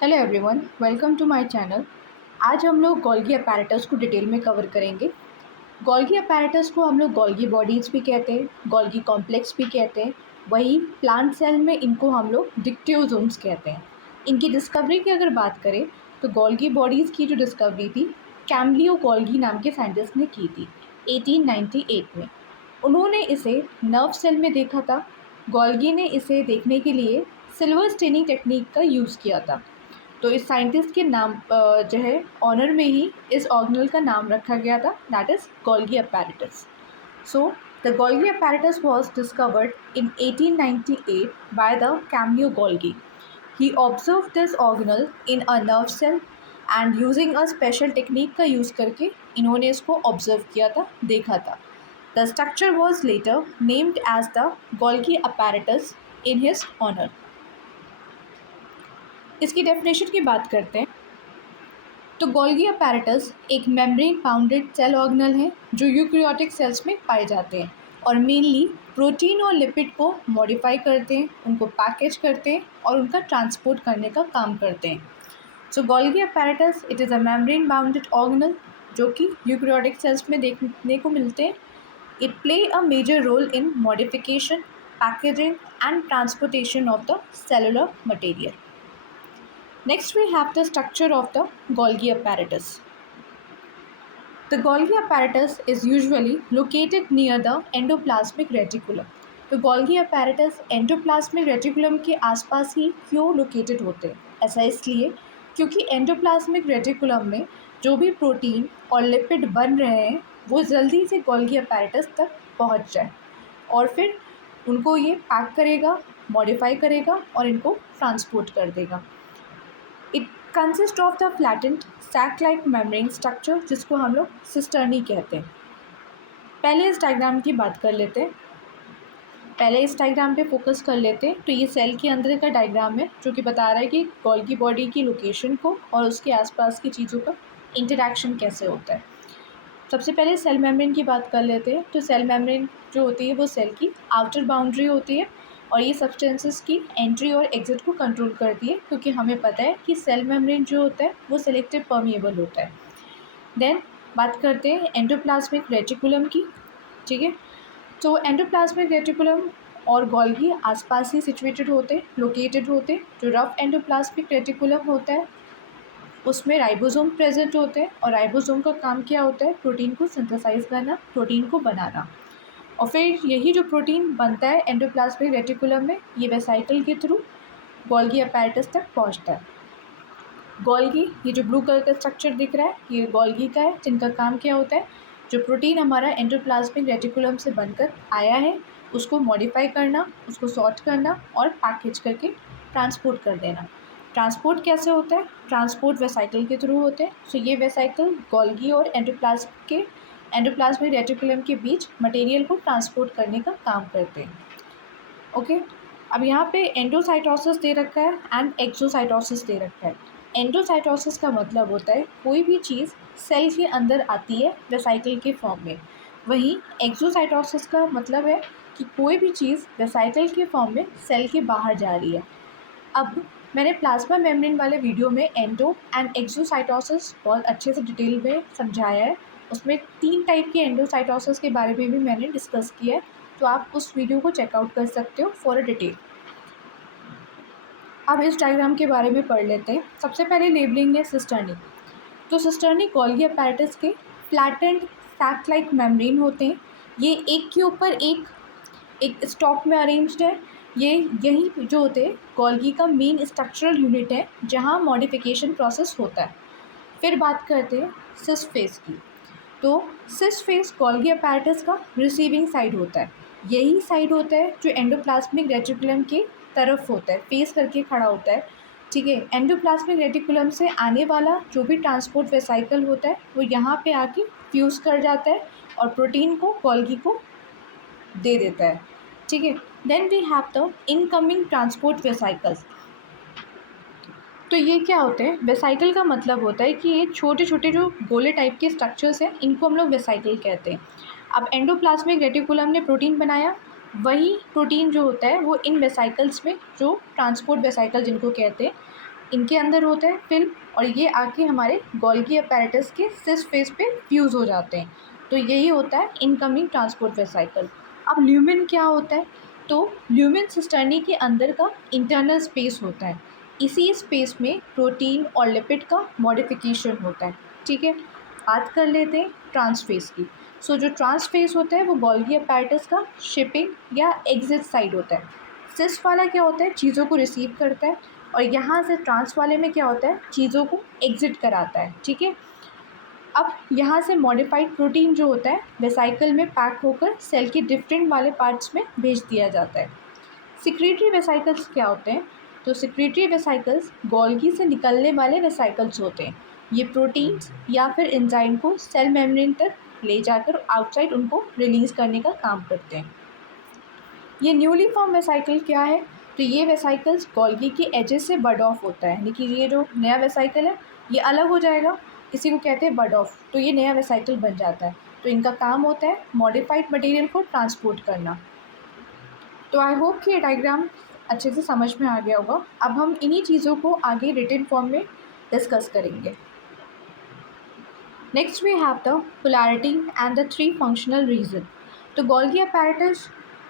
Hello everyone, welcome to my channel. आज हम लोग गोल्गी अपैरेटस को डिटेल में कवर करेंगे। गोल्गी अपैरेटस को हम लोग गोल्गी बॉडीज़ भी कहते हैं, गोल्गी कॉम्प्लेक्स भी कहते हैं। वहीं प्लांट सेल में इनको हम लोग डिक्टियोसोम्स कहते हैं। इनकी डिस्कवरी की अगर बात करें तो गोल्गी बॉडीज़ की जो डिस्कवरी थी कैम्लियो गोल्गी नाम के साइंटिस्ट ने की थी 1898 में। उन्होंने इसे नर्व सेल में देखा था। गोल्गी ने इसे देखने के लिए सिल्वर स्टेनिंग टेक्निक का यूज़ किया था। तो इस साइंटिस्ट के नाम जो है ऑनर में ही इस ऑर्गेनल का नाम रखा गया था, that is Golgi apparatus. So the Golgi apparatus was discovered in 1898 by the Camillo Golgi. He observed this organelle in a nerve cell and using a special technique का यूज़ करके इन्होंने इसको ऑब्जर्व किया था, देखा था. The structure was later named as the Golgi apparatus in his honor. इसकी definition की बात करते हैं तो गोल्गी अपैरेटस एक मेम्ब्रेन बाउंडेड सेल ऑर्गेनल है जो यूकैरियोटिक सेल्स में पाए जाते हैं और मेनली प्रोटीन और लिपिड को मॉडिफाई करते हैं, उनको पैकेज करते हैं और उनका ट्रांसपोर्ट करने का काम करते हैं। So Golgi apparatus it is a membrane bounded organelle जो कि यूकैरियोटिक सेल्स में देखने को मिलते हैं। It play a major role in modification, packaging and transportation of the cellular material. Next, we have the structure of the Golgi apparatus. The Golgi apparatus is usually located near the endoplasmic reticulum. तो Golgi apparatus endoplasmic reticulum के आसपास ही क्यों located होते हैं? ऐसा इसलिए क्योंकि endoplasmic reticulum में जो भी प्रोटीन और लिपिड बन रहे हैं वो जल्दी से Golgi apparatus तक पहुंच जाए और फिर उनको ये पैक करेगा, मॉडिफाई करेगा और इनको ट्रांसपोर्ट कर देगा। It consist of the flattened sac like membrane structure जिसको हम लोग सिस्टर्नी कहते हैं। पहले इस डायग्राम की बात कर लेते हैं, पहले इस डायग्राम पे फोकस कर लेते हैं। तो ये सेल के अंदर का डायग्राम है जो कि बता रहा है कि गोल्गी बॉडी की लोकेशन को और उसके आसपास की चीज़ों का इंटरेक्शन कैसे होता है। सबसे पहले सेल मेम्ब्रेन की बात कर लेते हैं। तो सेल मेम्ब्रेन जो होती है वो सेल की आउटर बाउंड्री होती है और ये सब्सटेंसेस की एंट्री और एग्जिट को कंट्रोल करती है क्योंकि हमें पता है कि सेल मेम्ब्रेन जो होता है वो सेलेक्टिव परमिएबल होता है। देन बात करते हैं एंडोप्लाज्मिक रेटिकुलम की, ठीक है। तो एंडोप्लाज्मिक रेटिकुलम और गोल्गी आसपास ही सिचुएटेड होते, लोकेटेड होते। जो रफ एंडोप्लाज्मिक रेटिकुलम होता है उसमें राइबोसोम प्रेजेंट होते हैं और राइबोसोम का काम क्या होता है? प्रोटीन को सिंथेसाइज करना, प्रोटीन को बनाना। और फिर यही जो प्रोटीन बनता है एंडोप्लाज्मिक रेटिकुलम में ये वेसाइकल के थ्रू गोल्गी अपैरेटस तक पहुंचता है। गोल्गी, ये जो ब्लू कलर का स्ट्रक्चर दिख रहा है ये गोल्गी का है जिनका काम क्या होता है? जो प्रोटीन हमारा एंडोप्लाज्मिक रेटिकुलम से बनकर आया है उसको मॉडिफाई करना, उसको सॉर्ट करना और पैकेज करके ट्रांसपोर्ट कर देना। ट्रांसपोर्ट कैसे होता है? ट्रांसपोर्ट वेसाइकल के थ्रू होते हैं। सो ये वेसाइकल गोल्गी और एंडोप्लाज्मिक रेटिकुलम के बीच मटेरियल को ट्रांसपोर्ट करने का काम करते हैं। ओके, अब यहाँ पे एंडोसाइटोसिस दे रखा है एंड एक्सोसाइटोसिस दे रखा है। एंडोसाइटोसिस का मतलब होता है कोई भी चीज़ सेल के अंदर आती है वेसाइकल के फॉर्म में। वहीं एक्सोसाइटोसिस का मतलब है कि कोई भी चीज़ वेसाइकल के फॉर्म में सेल के बाहर जा रही है। अब मैंने प्लाज्मा मेम्ब्रेन वाले वीडियो में एंडो एंड एक्सोसाइटोसिस बहुत अच्छे से डिटेल में समझाया है। उसमें 3 टाइप के एंडोसाइटोसिस के बारे में भी मैंने डिस्कस किया है, तो आप उस वीडियो को चेकआउट कर सकते हो फॉर अ डिटेल। अब इस डायग्राम के बारे में पढ़ लेते हैं। सबसे पहले लेबलिंग है सिस्टर्नी। तो सिस्टर्नी गोल्गी अपैरेटस के फ्लैटेंड सैक लाइक मेम्ब्रेन होते हैं। ये एक के ऊपर एक स्टॉक में अरेंज्ड है। यही जो होते हैं गोल्गी का मेन स्ट्रक्चरल यूनिट है जहाँ मॉडिफिकेशन प्रोसेस होता है। फिर बात करते हैं सिस फेस की। तो सिस फेस गोल्गी अपैरेटस का रिसीविंग साइड होता है। यही साइड होता है जो एंडोप्लाज्मिक रेटिकुलम की तरफ होता है, फेस करके खड़ा होता है, ठीक है। एंडोप्लाज्मिक रेटिकुलम से आने वाला जो भी ट्रांसपोर्ट वेसाइकल होता है वो यहाँ पे आके फ्यूज़ कर जाता है और प्रोटीन को गोल्गी को दे देता है, ठीक है। Then we have the incoming transport vesicles. तो ये क्या होते हैं? वेसाइकल का मतलब होता है कि ये छोटे छोटे जो गोले टाइप के स्ट्रक्चर्स हैं इनको हम लोग वेसाइकल कहते हैं। अब एंडोप्लाज्मिक रेटिकुलम ने प्रोटीन बनाया, वही प्रोटीन जो होता है वो इन वेसाइकल्स में, जो ट्रांसपोर्ट वेसाइकल जिनको कहते हैं, इनके अंदर होता है फिल्म, और ये आके हमारे गोल्गी अपैरेटस के सिस फेस पे फ्यूज़ हो जाते हैं। तो यही होता है इनकमिंग ट्रांसपोर्ट वेसाइकल। अब ल्यूमेन क्या होता है? तो ल्यूमेन सिस्टर्नी के अंदर का इंटरनल स्पेस होता है। इसी स्पेस में प्रोटीन और लिपिड का मॉडिफिकेशन होता है। ठीक है, बात कर लेते हैं ट्रांसफेस की। सो जो ट्रांसफेस होता है वो गोल्गी अपैरेटस का शिपिंग या एग्जिट साइड होता है। सिस वाला क्या होता है? चीज़ों को रिसीव करता है, और यहाँ से ट्रांस वाले में क्या होता है? चीज़ों को एग्जिट कराता है। ठीक है, अब यहाँ से मॉडिफाइड प्रोटीन जो होता है वेसाइकल में पैक होकर सेल के डिफरेंट वाले पार्ट्स में भेज दिया जाता है। सिक्रीटरी वेसाइकल्स क्या होते हैं? तो सिक्रीटरी वेसाइकल्स गोल्गी से निकलने वाले वेसाइकल्स होते हैं। ये प्रोटीन्स या फिर एंजाइम को सेल मेम्ब्रेन तक ले जाकर आउटसाइड उनको रिलीज़ करने का काम करते हैं। ये न्यूली फॉर्म वेसाइकल क्या है? तो ये वेसाइकल्स गोल्गी के एजेस से बड ऑफ होता है, यानी कि ये जो नया वेसाइकल है ये अलग हो जाएगा, इसी को कहते हैं बड ऑफ। तो ये नया वेसाइकल बन जाता है। तो इनका काम होता है मॉडिफाइड मटेरियल को ट्रांसपोर्ट करना। तो आई होप कि ये डायग्राम अच्छे से समझ में आ गया होगा। अब हम इन्हीं चीज़ों को आगे रिटन फॉर्म में डिस्कस करेंगे। Next we have the polarity and the three functional region. तो Golgi apparatus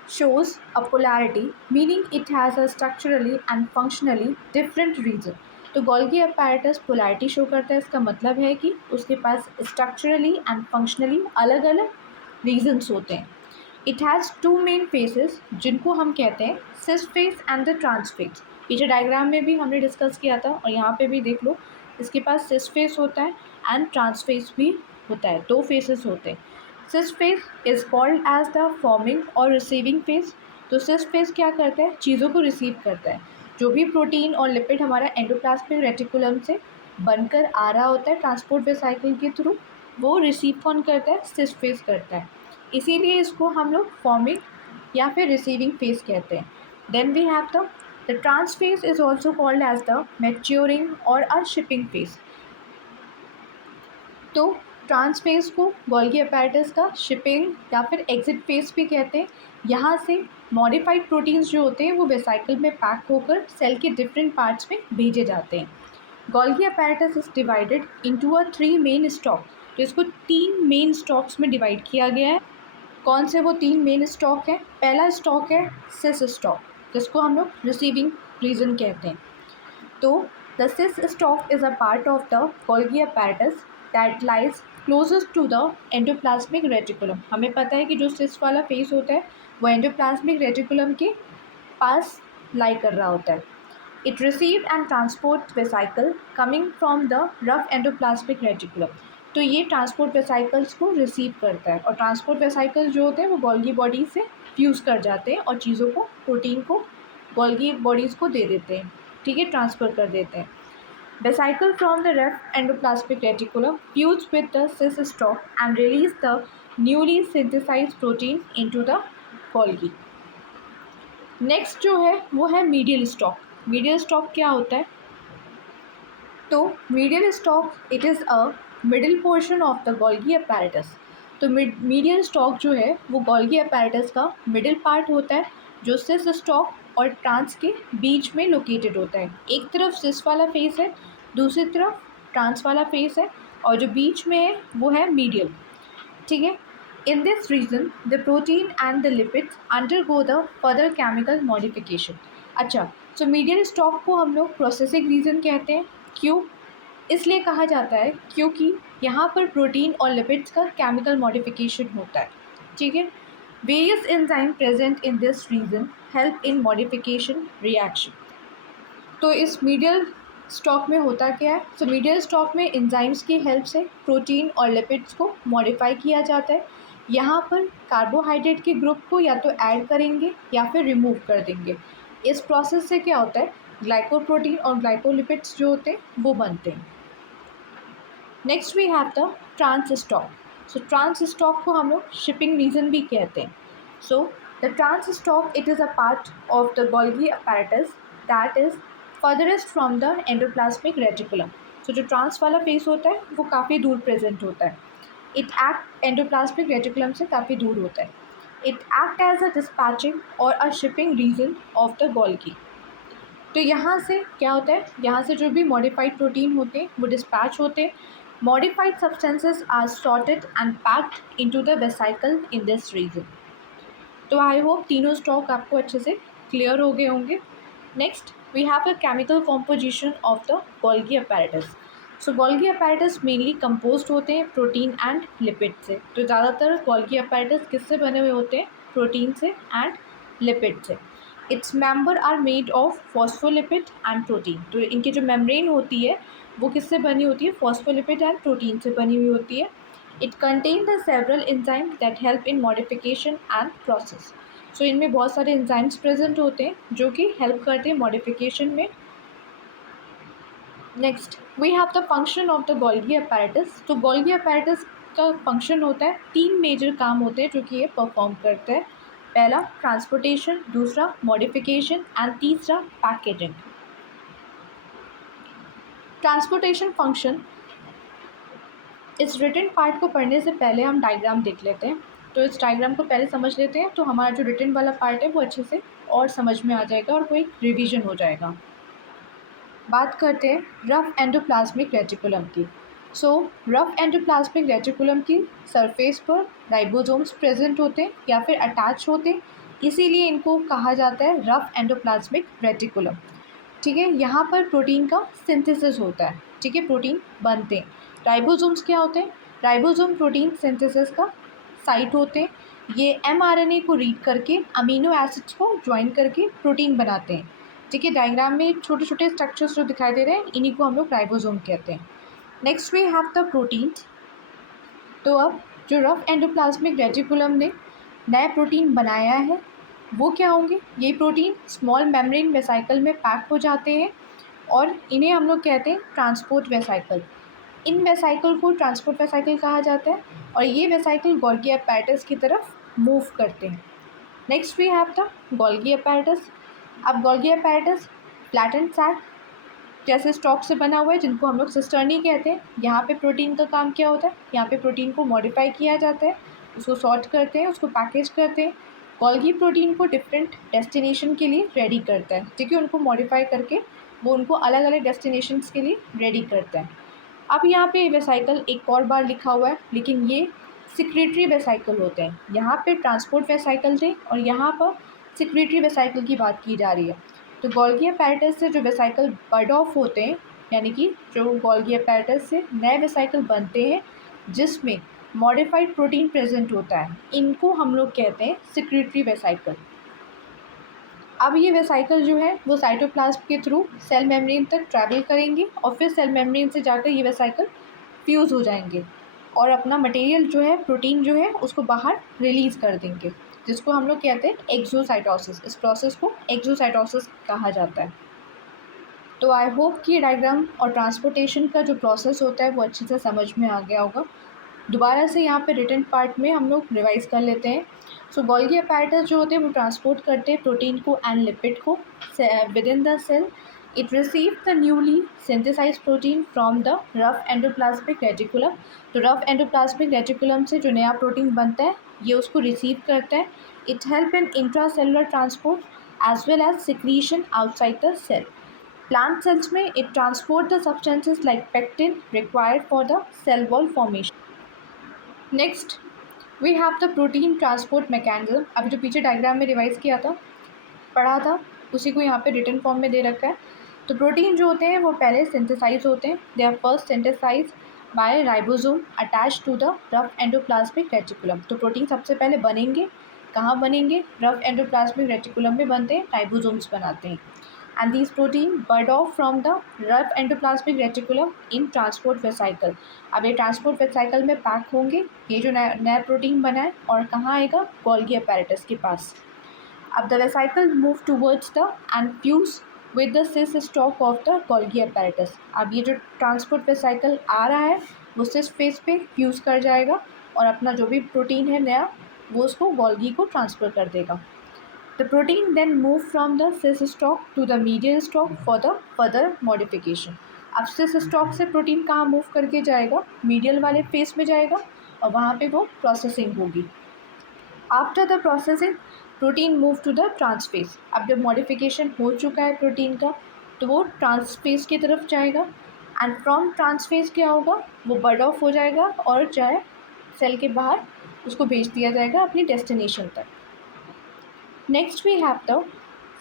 shows a polarity, meaning it has a structurally and functionally different region. तो गोल्गी apparatus पोलैरिटी शो करता है, इसका मतलब है कि उसके पास स्ट्रक्चरली एंड फंक्शनली अलग अलग रीजन्स होते हैं। It has two main faces जिनको हम कहते हैं cis face and the trans face. पीछे डायग्राम में भी हमने डिस्कस किया था और यहाँ पे भी देख लो, इसके पास सिस फेस होता है एंड ट्रांस फेस भी होता है, दो फेसेस होते हैं। Cis face is called as the forming और रिसीविंग फेस। तो सिस फेस क्या करता है? चीज़ों को रिसीव करता है। जो भी प्रोटीन और लिपिड हमारा एंडोप्लाज्मिक रेटिकुलम से बनकर आ रहा होता है ट्रांसपोर्ट वेसाइकल के थ्रू, वो रिसीव कौन करता है? सिस फेस करता है। इसीलिए इसको हम लोग फॉर्मिंग या फिर रिसीविंग फेस कहते हैं। Then we have the trans face is also called as the maturing और अ शिपिंग फेस। तो ट्रांस फेस को गोल्गी apparatus का शिपिंग या फिर एग्जिट फेस भी कहते हैं। यहाँ से मॉडिफाइड प्रोटीन्स जो होते हैं वो वेसाइकल में पैक होकर सेल के डिफरेंट पार्ट्स में भेजे जाते हैं। Golgi apparatus is divided into a three main stock. तो इसको तीन मेन स्टॉक्स में डिवाइड किया गया है। कौन से वो तीन मेन स्टॉक हैं? पहला स्टॉक है सिस स्टॉक, जिसको हम लोग रिसीविंग रीजन कहते हैं। तो the cis stack is a part of the Golgi apparatus that lies closest to the endoplasmic reticulum. हमें पता है कि जो सिस वाला फेस होता है वो एंडोप्लाज्मिक रेटिकुलम के पास लाई कर रहा होता है। It receive and transport vesicle coming from the rough endoplasmic reticulum. तो ये ट्रांसपोर्ट वेसाइकल्स को रिसीव करता है, और ट्रांसपोर्ट वेसाइकल्स जो होते हैं वो गोल्गी बॉडी से फ्यूज़ कर जाते हैं और चीज़ों को, प्रोटीन को गोल्गी बॉडीज़ को दे देते हैं। ठीक है, ट्रांसफ़र कर देते हैं। Vesicle from the rough endoplasmic reticulum fuse with the cis stack and release the newly synthesized protein into the Golgi. Next जो है वो है मीडियल स्टॉक। मीडियल स्टॉक क्या होता है? तो medial stock it is a middle portion of the Golgi apparatus। तो medial stock जो है वो गोल्गी apparatus का मिडिल पार्ट होता है, जो सिस स्टॉक और ट्रांस के बीच में लोकेटेड होता है। एक तरफ सिस वाला फेस है, दूसरी तरफ ट्रांस वाला फेस है, और जो बीच में है वो है मीडियल। ठीक है, in this region the protein and the lipids undergo the further chemical modification. अच्छा, सो मीडियल स्टॉक को हम लोग प्रोसेसिंग रीजन कहते हैं। क्यों? इसलिए कहा जाता है क्योंकि यहाँ पर प्रोटीन और लिपिड्स का केमिकल मॉडिफिकेशन होता है। ठीक है, various enzyme present in this region help in modification reaction. तो इस मीडियल स्टॉक में होता क्या है? सो मीडियल स्टॉक में एंजाइम्स की हेल्प से प्रोटीन और लिपिड्स को मॉडिफाई किया जाता है। यहाँ पर कार्बोहाइड्रेट के ग्रुप को या तो ऐड करेंगे या फिर रिमूव कर देंगे। इस प्रोसेस से क्या होता है? ग्लाइकोप्रोटीन और ग्लाइकोलिपिड्स जो होते हैं वो बनते हैं। Next we have the trans stock. So trans stock को हम लोग शिपिंग रीजन भी कहते हैं। So the trans stock it is a part of the Golgi apparatus that is furthest from the endoplasmic reticulum. So जो trans वाला face होता है वो काफ़ी दूर प्रेजेंट होता है। इट एक्ट एंडोप्लाज्मिक रेटिकुलम से काफ़ी दूर होता है। It act as a dispatching और a shipping region of the Golgi. तो यहाँ से क्या होता है, यहाँ से जो भी मॉडिफाइड प्रोटीन होते हैं वो डिस्पैच होते हैं। Modified substances are sorted and packed into the vesicle in this region. तो आई होप तीनों स्टॉक आपको अच्छे से क्लियर हो गए होंगे। Next we have the chemical composition of the Golgi apparatus. So Golgi apparatus mainly composed होते हैं प्रोटीन एंड लिपिड से। तो ज़्यादातर गोल्गी अपैरेटस किससे बने हुए होते हैं, प्रोटीन से एंड लिपिड से। Its membrane are made of phospholipid and protein. तो इनकी जो मेम्ब्रेन होती है वो किससे बनी होती है, फॉस्फोलिपिड एंड प्रोटीन से बनी हुई होती है। It contain the several enzyme that help in modification and process. So इनमें बहुत सारे एंजाइम्स प्रेजेंट होते हैं जो कि हेल्प करते हैं मॉडिफिकेशन में। Next we have the function of the Golgi apparatus. तो गोल्गी अपैरेटस का फंक्शन होता है, 3 मेजर काम होते हैं जो कि ये परफॉर्म करते हैं। पहला ट्रांसपोर्टेशन, दूसरा मॉडिफिकेशन एंड तीसरा पैकेजिंग। ट्रांसपोर्टेशन फंक्शन, इस रिटन पार्ट को पढ़ने से पहले हम डायग्राम देख लेते हैं। तो इस डायग्राम को पहले समझ लेते हैं तो हमारा जो रिटन वाला पार्ट है वो अच्छे से और समझ में आ जाएगा और वो एक रिवीजन हो जाएगा। बात करते हैं रफ एंडोप्लाज्मिक रेटिकुलम की। सो रफ एंडोप्लाज्मिक रेटिकुलम की सरफेस पर राइबोसोम्स प्रेजेंट होते हैं या फिर अटैच होते हैं, इसीलिए इनको कहा जाता है रफ एंडोप्लाज्मिक रेटिकुलम। ठीक है, यहाँ पर प्रोटीन का सिंथेसिस होता है। ठीक है, प्रोटीन बनते हैं। राइबोसोम्स क्या होते हैं, राइबोसोम प्रोटीन सिंथेसिस का साइट होते हैं। ये mRNA को रीड करके अमीनो एसिड्स को ज्वाइन करके प्रोटीन बनाते हैं। ठीक है, डायग्राम में छोटे छोटे स्ट्रक्चर्स जो दिखाई दे रहे हैं इन्हीं को हम लोग राइबोसोम कहते हैं। Next we have the proteins. तो अब जो रफ एंडोप्लाज्मिक रेटिकुलम ने नया प्रोटीन बनाया है वो क्या होंगे, ये प्रोटीन स्मॉल मेम्ब्रेन वेसिकल में पैक हो जाते हैं और इन्हें हम लोग कहते हैं ट्रांसपोर्ट वेसिकल। इन वेसिकल को ट्रांसपोर्ट वेसिकल कहा जाता है और ये वेसिकल गोल्गी अपैरेटस की तरफ मूव करते हैं। Next we have the Golgi apparatus. अब गोल्गी अपैरेटस फ्लैटेंड सैक जैसे स्टॉक से बना हुआ है जिनको हम लोग सिस्टर्नी कहते हैं। यहाँ पे प्रोटीन का काम क्या होता है, यहाँ पे प्रोटीन को मॉडिफाई किया जाता है, उसको सॉर्ट करते हैं, उसको पैकेज करते हैं। गोल्गी प्रोटीन को डिफरेंट डेस्टिनेशन के लिए रेडी करता है। ठीक है, उनको मॉडिफाई करके वो उनको अलग अलग डेस्टिनेशंस के लिए रेडी करता है। अब यहाँ पे वेसिकल एक और बार लिखा हुआ है लेकिन ये सिक्रेटरी वेसिकल होते हैं। यहाँ पे ट्रांसपोर्ट वेसिकल थे और यहाँ पर सिक्रेटरी वेसिकल की बात की जा रही है। तो गोल्गी अपैरेटस से जो वेसिकल बड ऑफ होते हैं, यानी कि जो गोल्गी अपैरेटस से नए वेसिकल बनते हैं जिसमें मॉडिफाइड प्रोटीन प्रेजेंट होता है, इनको हम लोग कहते हैं सिक्रेटरी वेसिकल। अब ये वेसिकल जो है वो साइटोप्लाज्म के थ्रू सेल मेम्ब्रेन तक ट्रैवल करेंगे और फिर सेल मेम्ब्रेन से जाकर ये वेसिकल फ्यूज़ हो जाएंगे और अपना मटेरियल जो है, प्रोटीन जो है, उसको बाहर रिलीज़ कर देंगे, जिसको हम लोग कहते हैं एक्सोसाइटोसिस। इस प्रोसेस को एक्सोसाइटोसिस कहा जाता है। तो आई होप कि डायग्राम और ट्रांसपोर्टेशन का जो प्रोसेस होता है वो अच्छे से समझ में आ गया होगा। दोबारा से यहाँ पे रिटन पार्ट में हम लोग रिवाइज कर लेते हैं। सो गोल्गी अपैरेटस जो होते हैं वो ट्रांसपोर्ट करते हैं प्रोटीन को एंड लिपिड को within the cell. It receive the newly synthesize protein from the rough endoplasmic reticulum. तो रफ एंडोप्लाज्मिक रेटिकुलम से जो नया प्रोटीन बनता है ये उसको रिसीव करता है। It help in intracellular transport as well as secretion outside the cell. Plant cells में it transport the substances like pectin required for the cell wall formation. Next we have the protein transport mechanism. अभी जो पीछे diagram में revise किया था, पढ़ा था, उसी को यहाँ पे रिटन फॉर्म में दे रखा है। तो प्रोटीन जो होते हैं वो पहले सिंथेसाइज होते हैं। They are first synthesize by ribosome attach to the rough endoplasmic reticulum. तो प्रोटीन सबसे पहले बनेंगे, कहाँ बनेंगे, रफ एंडोप्लाज्मिक रेटिकुलम में बनते हैं, राइबोसोम्स बनाते हैं। and these protein bud off from the rough endoplasmic reticulum in transport vesicle। अब ये ट्रांसपोर्ट वेसिकल में पैक होंगे, ये जो नया प्रोटीन बना है, और कहाँ आएगा, गोल्गी अपैरेटस के पास। अब the vesicle move towards the end fuse with the cis stock of the Golgi apparatus. अब ये जो ट्रांसपोर्ट वेसिकल आ रहा है वो सिस फेस पे फ्यूज़ कर जाएगा और अपना जो भी प्रोटीन है नया वो उसको गोल्गी को ट्रांसफ़र कर देगा। The protein then move from the cis stalk to the medial stalk for the further modification। अब cis stalk से प्रोटीन कहाँ मूव करके जाएगा, मीडियल वाले फेस में जाएगा और वहाँ पे वो प्रोसेसिंग होगी। After the processing protein move to the trans face. अब जब मॉडिफिकेशन हो चुका है प्रोटीन का तो वो ट्रांसफेज की तरफ जाएगा एंड फ्रॉम ट्रांसफेज क्या होगा, वो बर्ड ऑफ हो जाएगा और चाहे सेल के बाहर उसको भेज दिया जाएगा अपनी डेस्टिनेशन तक। Next we have the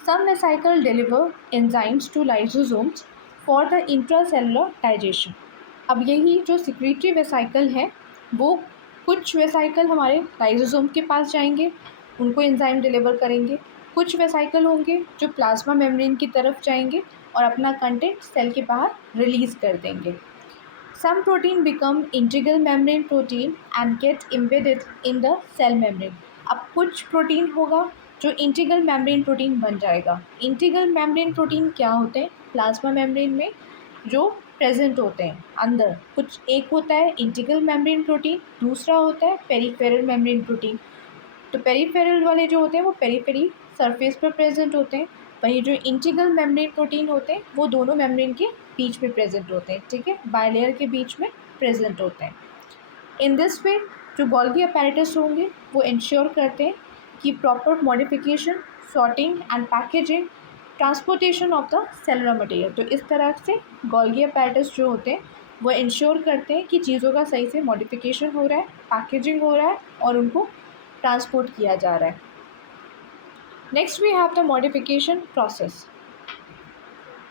some vesicle deliver enzymes to lysosomes for the intracellular digestion। अब यही जो सिक्रीटरी वेसाइकल है वो कुछ वेसाइकल हमारे लाइसोसोम के पास जाएंगे, उनको एंजाइम डिलीवर करेंगे। कुछ वेसाइकल होंगे जो प्लाज्मा मेम्ब्रेन की तरफ जाएंगे और अपना कंटेंट सेल के बाहर रिलीज़ कर देंगे। Some protein become integral membrane protein and get embedded in the cell membrane। अब कुछ प्रोटीन होगा जो इंटीग्रल मेम्ब्रेन प्रोटीन बन जाएगा। इंटीग्रल मेम्ब्रेन प्रोटीन क्या होते हैं, प्लाज्मा मेम्ब्रेन में जो प्रेजेंट होते हैं अंदर। कुछ एक होता है इंटीग्रल मेम्ब्रेन प्रोटीन, दूसरा होता है पेरिफेरल मेम्ब्रेन प्रोटीन। तो पेरिफेरल वाले जो होते हैं वो पेरीफेरी सरफेस पर प्रेजेंट होते हैं, वहीं जो इंटीग्रल मेम्ब्रेन प्रोटीन होते हैं वो दोनों मेम्ब्रेन के बीच में प्रेजेंट होते हैं, ठीक है, बायलेयर के बीच में प्रेजेंट होते हैं। इन दिस वे जो गोल्गी अपैरेटस होंगे वो इंश्योर करते हैं कि proper modification, sorting and packaging, transportation of the cellular material. तो इस तरह से गोल्गी अपैरेटस जो होते हैं वो इंश्योर करते हैं कि चीज़ों का सही से मॉडिफिकेशन हो रहा है, पैकेजिंग हो रहा है और उनको ट्रांसपोर्ट किया जा रहा है। Next we have the modification process.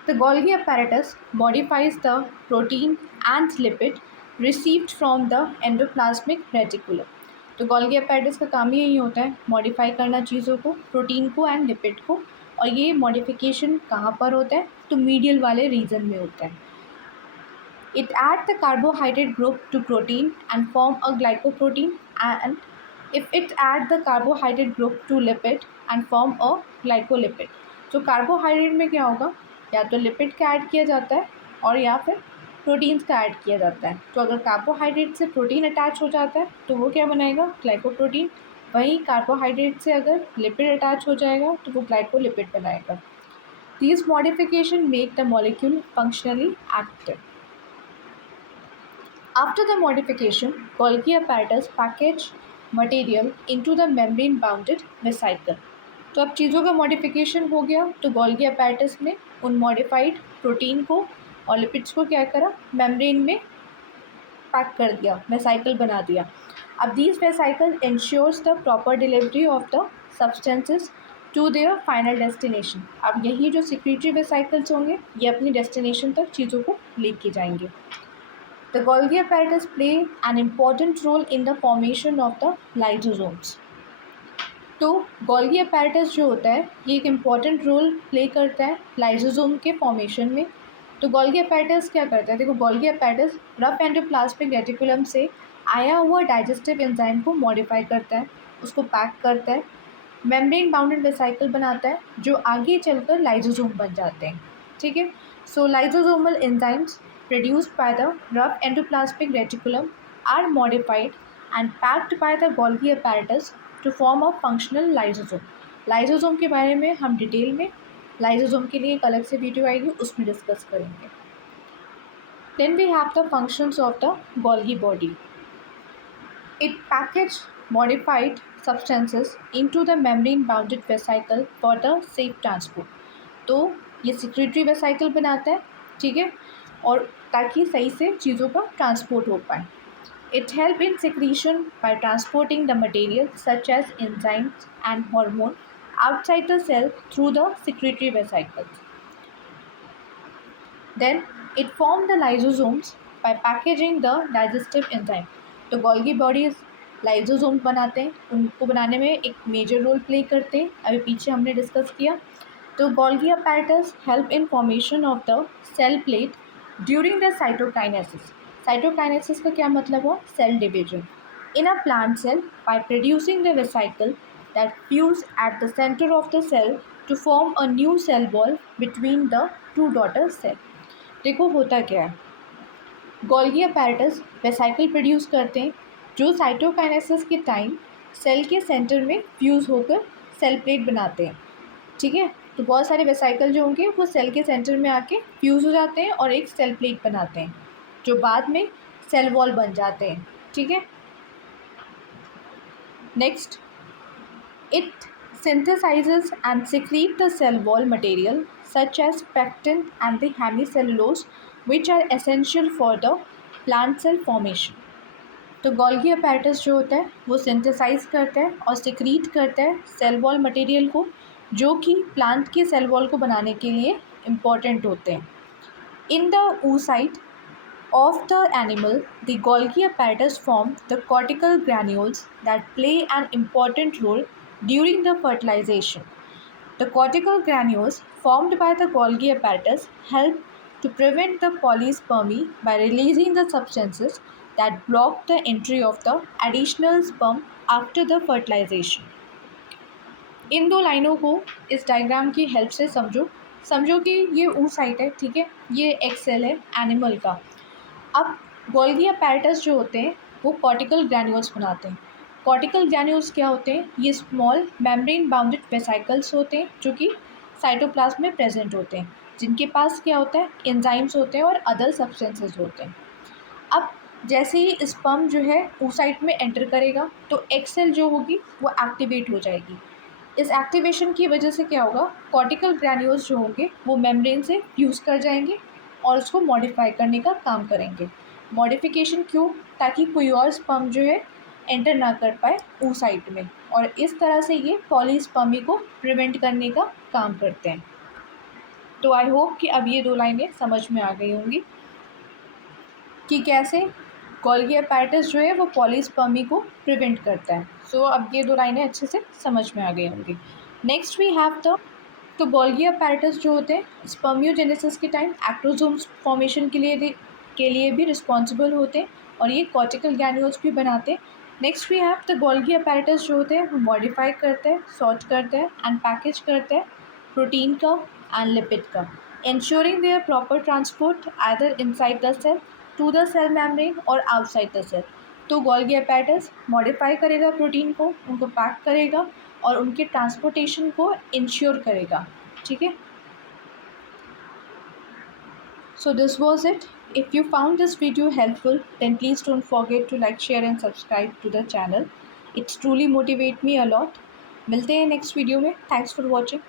The Golgi apparatus modifies the protein and lipid received from the endoplasmic reticulum। तो गोल्गी apparatus का काम ही यही होता है, मॉडिफाई करना चीज़ों को, प्रोटीन को एंड लिपिड को। और ये मॉडिफिकेशन कहाँ पर होता है, तो मीडियल वाले रीजन में होता है। It adds the carbohydrate group to protein and form a glycoprotein, and if it adds the carbohydrate group to lipid and form a glycolipid। तो कार्बोहाइड्रेट में क्या होगा, या तो लिपिड का ऐड किया जाता है और या फिर प्रोटीन्स का ऐड किया जाता है। तो अगर कार्बोहाइड्रेट से प्रोटीन अटैच हो जाता है तो वो क्या बनाएगा, ग्लाइकोप्रोटीन। वहीं कार्बोहाइड्रेट से अगर लिपिड अटैच हो जाएगा तो वो ग्लाइकोलिपिड बनाएगा। These modification make the molecule functionally active। After the modification, Golgi apparatus package material into the membrane bounded vesicle। तो अब चीज़ों का मॉडिफिकेशन हो गया तो गोल्गी अपैरेटस ने उन मॉडिफाइड प्रोटीन को और लिपिड्स को क्या करा, मेम्ब्रेन में पैक कर दिया, वेसाइकल बना दिया। अब these vesicle ensures the proper delivery of the substances to their final destination. अब यही जो सिक्रीटरी वेसाइकल्स होंगे ये अपनी डेस्टिनेशन तक चीज़ों को लेके जाएंगे। The Golgi apparatus play an important role in the formation of the lysosomes। तो गोल्गी अपैरेटस जो होता है ये एक इम्पॉर्टेंट रोल प्ले करता है लाइसोसोम के फॉर्मेशन में। तो गोल्गी अपैरेटस क्या करता है, देखो Golgi apparatus rough endoplasmic reticulum से आया हुआ डाइजेस्टिव एंजाइम को मॉडिफाई करता है, उसको पैक करता है, मेम्ब्रेन बाउंडेड वेसाइकल बनाता है जो आगे चलकर लाइसोसोम बन जाते हैं, ठीक है। So lysosomal enzymes produced by the rough endoplasmic reticulum are modified and packed by the Golgi apparatus to form a functional lysosome। Lysosome के बारे में हम डिटेल में लाइसोसोम के लिए एक अलग से वीडियो आएगी उसमें डिस्कस करेंगे। Then we have the functions of the Golgi body। It package modified substances into the membrane bounded vesicle for the safe transport। तो ये सिक्रीटरी वेसाइकल बनाता है, ठीक है, और ताकि सही से चीज़ों का ट्रांसपोर्ट हो पाए। It help in secretion by transporting the material such as enzymes and hormone outside the cell through the secretory vesicles. Then it form the lysosomes by packaging the digestive enzyme. तो Golgi bodies lysosomes बनाते हैं, उनको बनाने में एक major role play करते हैं, अभी पीछे हमने डिस्कस किया। तो Golgi apparatus help in formation of the cell plate during the cytokinesis। cytokinesis का क्या मतलब हुआ, cell division in a plant cell by producing the vesicle that fuse at the center of the cell to form a new cell wall between the two daughter cell। देखो होता क्या है, Golgi apparatus vesicle produce करते हैं जो cytokinesis के time cell के centre में फ्यूज़ होकर सेल प्लेट बनाते हैं, ठीक है। तो बहुत सारे वेसाइकल जो होंगे वो सेल के सेंटर में आके फ्यूज़ हो जाते हैं और एक सेल प्लेट बनाते हैं जो बाद में सेल वॉल बन जाते हैं, ठीक है। Next, it synthesizes and secrete the cell wall material such as pectin and the hemicellulose, which are essential for the plant cell formation. तो गोल्गी अपैरेटस जो होता है वो सिंथेसाइज करता है और सिक्रीट करता है सेल वॉल मटेरियल को, जो कि प्लांट के सेल वॉल को बनाने के लिए इम्पॉर्टेंट होते हैं. In the oocyte of the animal, the Golgi apparatus form the cortical granules that play an important role during the fertilization. The cortical granules formed by the Golgi apparatus help to prevent the polyspermy by releasing the substances that block the entry of the additional sperm after the fertilization. इन दो लाइनों को इस diagram की help से समझो कि ये oocyte है, ठीक है, ये एक सेल है एनिमल का. अब गोल्गी अपैरेटस जो होते हैं वो कॉर्टिकल ग्रैन्यूल्स बनाते हैं. कॉर्टिकल ग्रैन्यूल्स क्या होते हैं? ये स्मॉल मेम्ब्रेन बाउंडेड वेसिकल्स होते हैं जो कि साइटोप्लाज्म में प्रेजेंट होते हैं, जिनके पास क्या होता है? एंजाइम्स होते हैं और अदर सब्सटेंसेस होते हैं. अब जैसे ही स्पर्म जो है oocyte में एंटर करेगा तो एग सेल जो होगी वो एक्टिवेट हो जाएगी. इस एक्टिवेशन की वजह से क्या होगा? कॉर्टिकल ग्रैन्यूल्स जो होंगे वो मेम्ब्रेन से फ्यूज़ कर जाएंगे और उसको मॉडिफाई करने का काम करेंगे. मॉडिफिकेशन क्यों? ताकि कोई और स्पर्म जो है एंटर ना कर पाए oocyte में, और इस तरह से ये पॉलीस्पर्मी को प्रिवेंट करने का काम करते हैं. तो आई होप कि अब ये दो लाइनें समझ में आ गई होंगी कि कैसे गोल्गी अपैरेटस जो है वो पॉलीस्पर्मी को प्रिवेंट करता है. सो अब ये दो लाइनें अच्छे से समझ में आ गई होंगी. नेक्स्ट वी हैव द तो गोल्गी अपैरेटस जो होते हैं स्पर्मियोजेनेसिस के टाइम एक्टोसोम्स फॉर्मेशन के लिए भी रिस्पॉन्सिबल होते हैं और ये कॉर्टिकल ग्रैन्यूल्स भी बनाते हैं. Next we have the Golgi apparatus जो होते हैं वो मॉडिफाई करते हैं, सॉर्ट करते हैं एंड पैकेज करते हैं प्रोटीन का एंड लिपिड का, ensuring their proper transport either inside the cell to the cell membrane और outside the cell. तो गोल्गी अपैरेटस मॉडिफाई करेगा प्रोटीन को, उनको पैक करेगा और उनके ट्रांसपोर्टेशन को इंश्योर करेगा. ठीक है. So this was it. If you found this video helpful, then please don't forget to like, share and subscribe to the channel. It's truly motivate me a lot. मिलते हैं next video में. Thanks for watching.